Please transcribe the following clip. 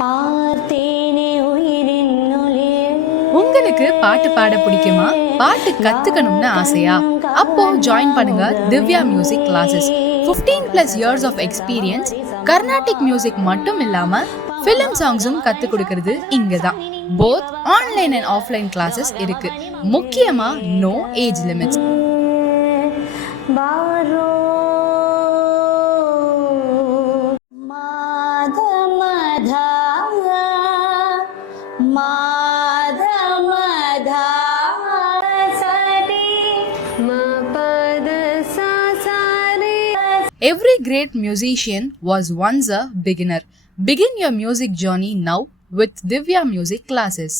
பார்த்தேனே உயிரின் ஒளியில். உங்களுக்கு பாட்டு பாட பிடிக்குமா? பாட்டு கத்துக்கணும்னு ஆசையா? அப்போ ஜாயின் பண்ணுங்க Divya music classes. 15+ years of experience. Carnatic music மட்டும் இல்லாம ஃபிலிம் சாங்ஸும் கத்து கொடுக்கிறது இங்க தான். Both online and offline classes இருக்கு. முக்கியமா no age limits. Every great musician was once a beginner. Begin your music journey now with Divya Music Classes.